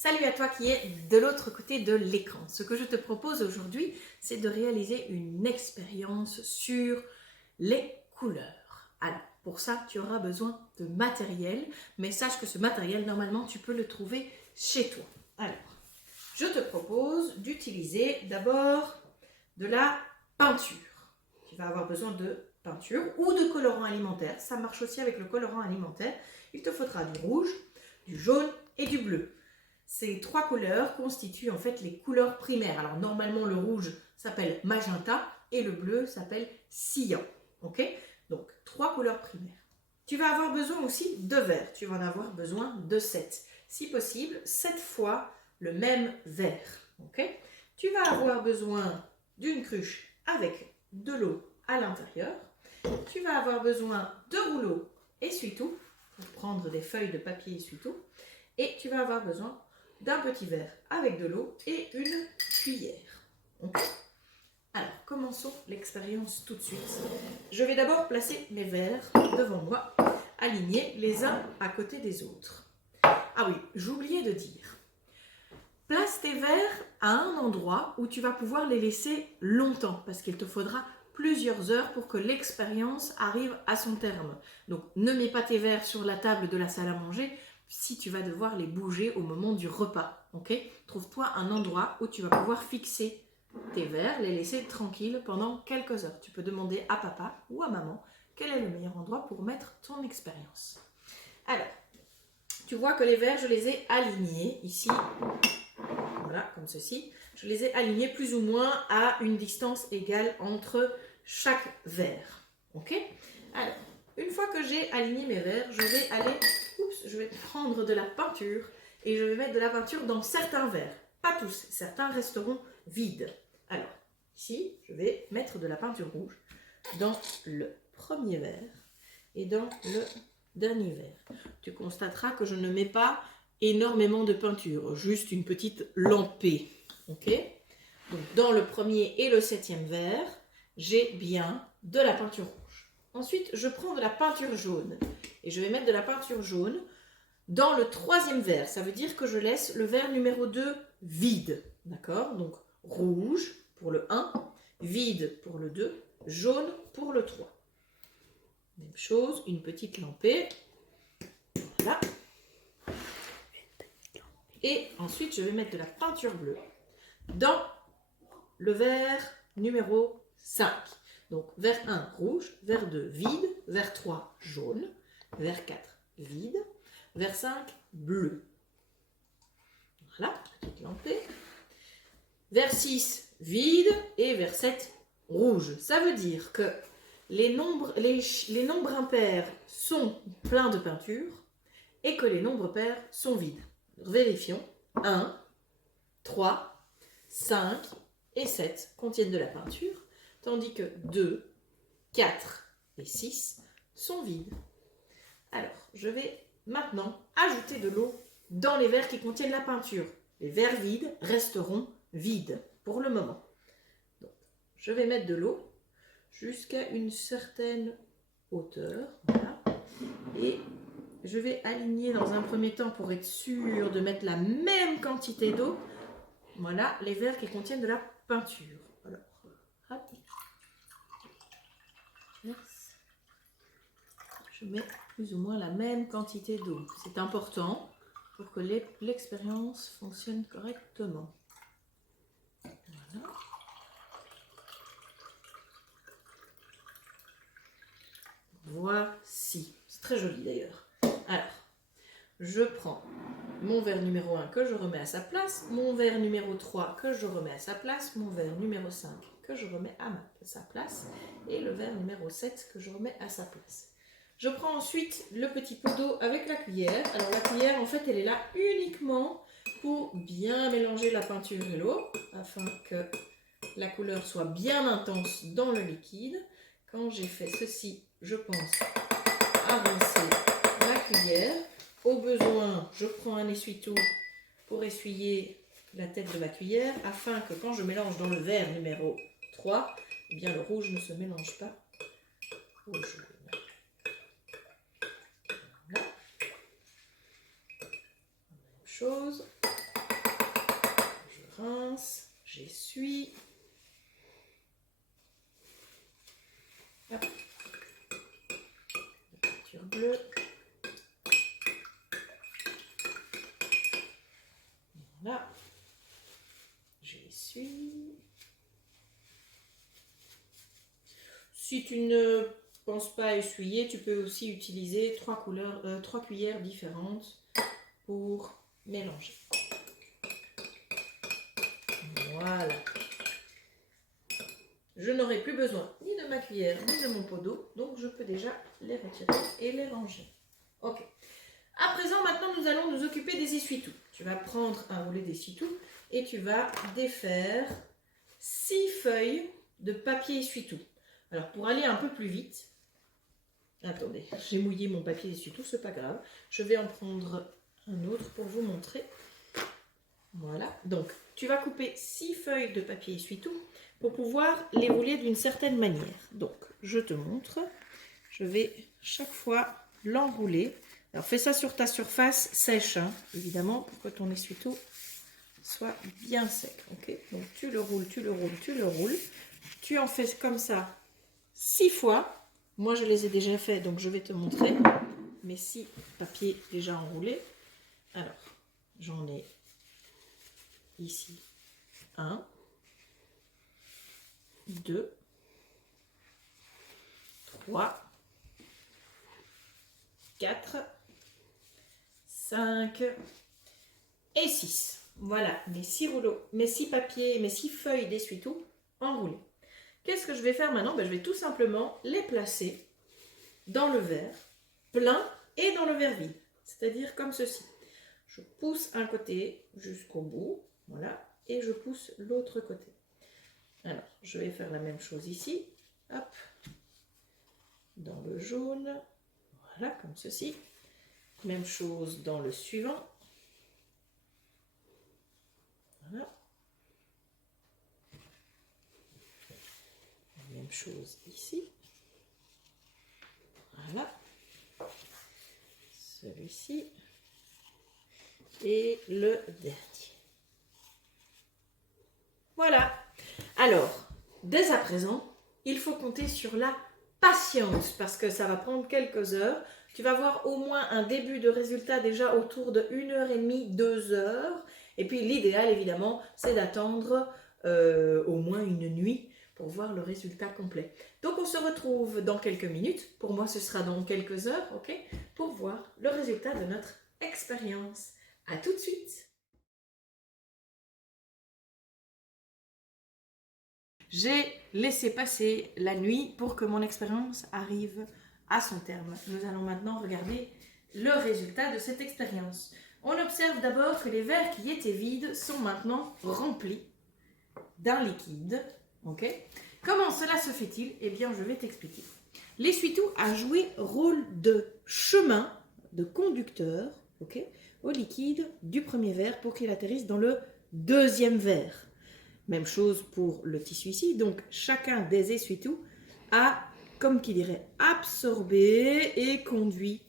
Salut à toi qui es de l'autre côté de l'écran. Ce que je te propose aujourd'hui, c'est de réaliser une expérience sur les couleurs. Alors, pour ça, tu auras besoin de matériel, mais sache que ce matériel, normalement, tu peux le trouver chez toi. Alors, je te propose d'utiliser d'abord de la peinture. Tu vas avoir besoin de peinture ou de colorant alimentaire. Ça marche aussi avec le colorant alimentaire. Il te faudra du rouge, du jaune et du bleu. Ces trois couleurs constituent en fait les couleurs primaires. Alors normalement le rouge s'appelle magenta et le bleu s'appelle cyan. Ok? Donc trois couleurs primaires. Tu vas avoir besoin aussi de vert. Tu vas en avoir besoin de 7. Si possible, 7 fois le même vert. Ok? Tu vas avoir besoin d'une cruche avec de l'eau à l'intérieur. Tu vas avoir besoin de rouleaux essuie-tout pour prendre des feuilles de papier essuie-tout. Et tu vas avoir besoin d'un petit verre avec de l'eau et une cuillère. Okay. Alors, commençons l'expérience tout de suite. Je vais d'abord placer mes verres devant moi, alignés les uns à côté des autres. Ah oui, j'oubliais de dire. Place tes verres à un endroit où tu vas pouvoir les laisser longtemps, parce qu'il te faudra plusieurs heures pour que l'expérience arrive à son terme. Donc, ne mets pas tes verres sur la table de la salle à manger, si tu vas devoir les bouger au moment du repas. Okay? Trouve-toi un endroit où tu vas pouvoir fixer tes verres, les laisser tranquilles pendant quelques heures. Tu peux demander à papa ou à maman quel est le meilleur endroit pour mettre ton expérience. Alors, tu vois que les verres, je les ai alignés ici. Voilà, comme ceci. Je les ai alignés plus ou moins à une distance égale entre chaque verre. Ok? Alors, une fois que j'ai aligné mes verres, je vais prendre de la peinture et je vais mettre de la peinture dans certains verres. Pas tous, certains resteront vides. Alors, ici, je vais mettre de la peinture rouge dans le premier verre et dans le dernier verre. Tu constateras que je ne mets pas énormément de peinture, juste une petite lampée. Ok? Donc, dans le premier et le 7e verre, j'ai bien de la peinture rouge. Ensuite, je prends de la peinture jaune et je vais mettre de la peinture jaune dans le 3e verre. Ça veut dire que je laisse le verre numéro 2 vide. D'accord? Donc, rouge pour le 1, vide pour le 2, jaune pour le 3. Même chose, une petite lampée. Voilà. Et ensuite, je vais mettre de la peinture bleue dans le verre numéro 5. Donc, verre 1, rouge, verre 2, vide, verre 3, jaune, verre 4, vide, verre 5, bleu. Voilà, petite lampée. Verre 6, vide, et verre 7, rouge. Ça veut dire que les nombres impairs sont pleins de peinture et que les nombres pairs sont vides. Vérifions. 1, 3, 5 et 7 contiennent de la peinture, tandis que 2, 4 et 6 sont vides. Alors, je vais maintenant ajouter de l'eau dans les verres qui contiennent la peinture. Les verres vides resteront vides pour le moment. Donc, je vais mettre de l'eau jusqu'à une certaine hauteur. Voilà. Et je vais aligner dans un premier temps pour être sûr de mettre la même quantité d'eau. Voilà, les verres qui contiennent de la peinture. Alors, hop. Je mets plus ou moins la même quantité d'eau. C'est important pour que l'expérience fonctionne correctement. Voilà. Voici. C'est très joli d'ailleurs. Alors, je prends mon verre numéro 1 que je remets à sa place, mon verre numéro 3 que je remets à sa place, mon verre numéro 5 que je remets à sa place et le verre numéro 7 que je remets à sa place. Je prends ensuite le petit peu d'eau avec la cuillère. Alors la cuillère, en fait, elle est là uniquement pour bien mélanger la peinture et l'eau afin que la couleur soit bien intense dans le liquide. Quand j'ai fait ceci, je pense à rincer la cuillère. Au besoin, je prends un essuie-tout pour essuyer la tête de ma cuillère afin que quand je mélange dans le verre numéro 3, eh bien le rouge ne se mélange pas au jaune. Voilà. Même chose. rince, j'essuie. Hop. La peinture bleue. Voilà. J'essuie. Si tu ne penses pas à essuyer, tu peux aussi utiliser 3 cuillères différentes pour mélanger. Voilà. Je n'aurai plus besoin ni de ma cuillère ni de mon pot d'eau, donc je peux déjà les retirer et les ranger. Ok. À présent, maintenant, nous allons nous occuper des essuie-tout. Tu vas prendre un roulet d'essuie-tout et tu vas défaire 6 feuilles de papier essuie-tout. Alors, pour aller un peu plus vite, attendez, j'ai mouillé mon papier essuie-tout, c'est pas grave. Je vais en prendre un autre pour vous montrer. Voilà, donc tu vas couper 6 feuilles de papier essuie-tout pour pouvoir les rouler d'une certaine manière. Donc, je te montre. Je vais chaque fois l'enrouler. Alors, fais ça sur ta surface sèche, hein, évidemment, pour que ton essuie-tout soit bien sec. Okay, donc, tu le roules, tu le roules, tu le roules. Tu en fais comme ça 6 fois. Moi, je les ai déjà fait, donc je vais te montrer mes 6 papiers déjà enroulés. Alors, j'en ai ici 1, 2, 3, 4, 5 et 6. Voilà, mes 6 rouleaux, mes 6 papiers, mes 6 feuilles d'essuie-tout enroulées. Qu'est-ce que je vais faire maintenant? Je vais tout simplement les placer dans le verre plein et dans le verre vide. C'est-à-dire comme ceci. Je pousse un côté jusqu'au bout, voilà, et je pousse l'autre côté. Alors, je vais faire la même chose ici. Hop, dans le jaune, voilà, comme ceci. Même chose dans le suivant. Voilà. Même chose ici. Voilà. Celui-ci. Et le dernier. Voilà. Alors, dès à présent, il faut compter sur la patience parce que ça va prendre quelques heures. Tu vas voir au moins un début de résultat déjà autour de 1h30, 2 heures. Et puis l'idéal, évidemment, c'est d'attendre au moins une nuit pour voir le résultat complet. Donc on se retrouve dans quelques minutes. Pour moi, ce sera dans quelques heures, ok, pour voir le résultat de notre expérience. À tout de suite. J'ai laissé passer la nuit pour que mon expérience arrive à son terme. Nous allons maintenant regarder le résultat de cette expérience. On observe d'abord que les verres qui étaient vides sont maintenant remplis d'un liquide. Okay. Comment cela se fait-il? Eh bien, je vais t'expliquer. L'essuie-tout a joué rôle de chemin, de conducteur, okay, au liquide du premier verre pour qu'il atterrisse dans le deuxième verre. Même chose pour le tissu ici. Donc, chacun des essuie-tout a, comme qui dirait, absorbé et conduit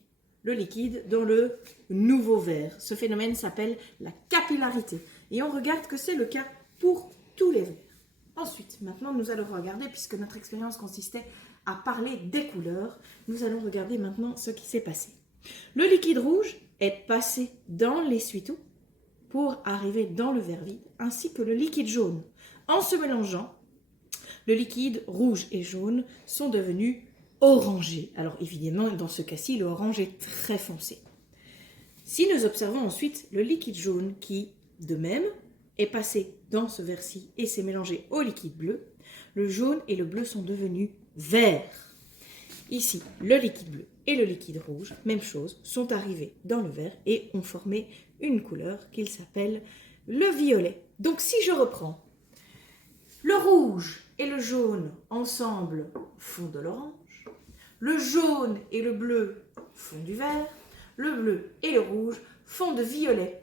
le liquide dans le nouveau verre. Ce phénomène s'appelle la capillarité. Et on regarde que c'est le cas pour tous les verres. Ensuite, maintenant, nous allons regarder, puisque notre expérience consistait à parler des couleurs, nous allons regarder maintenant ce qui s'est passé. Le liquide rouge est passé dans l'essuie-tout pour arriver dans le verre vide, ainsi que le liquide jaune. En se mélangeant, le liquide rouge et jaune sont devenus orangés. Alors évidemment, dans ce cas-ci, le orange est très foncé. Si nous observons ensuite le liquide jaune qui, de même, est passé dans ce verre-ci et s'est mélangé au liquide bleu, le jaune et le bleu sont devenus verts. Ici, le liquide bleu et le liquide rouge, même chose, sont arrivés dans le verre et ont formé une couleur qu'il s'appelle le violet. Donc si je reprends, le rouge et le jaune ensemble font de l'orange, le jaune et le bleu font du vert, le bleu et le rouge font de violet.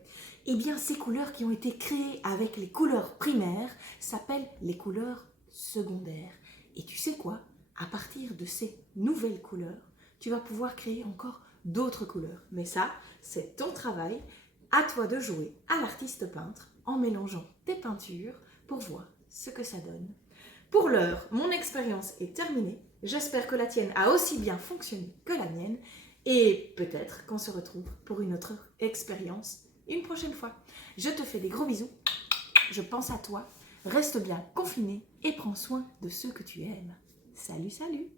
Eh bien, ces couleurs qui ont été créées avec les couleurs primaires s'appellent les couleurs secondaires. Et tu sais quoi? À partir de ces nouvelles couleurs, tu vas pouvoir créer encore d'autres couleurs. Mais ça, c'est ton travail. À toi de jouer à l'artiste peintre en mélangeant tes peintures pour voir ce que ça donne. Pour l'heure, mon expérience est terminée. J'espère que la tienne a aussi bien fonctionné que la mienne. Et peut-être qu'on se retrouve pour une autre expérience une prochaine fois. Je te fais des gros bisous. Je pense à toi. Reste bien confiné et prends soin de ceux que tu aimes. Salut, salut!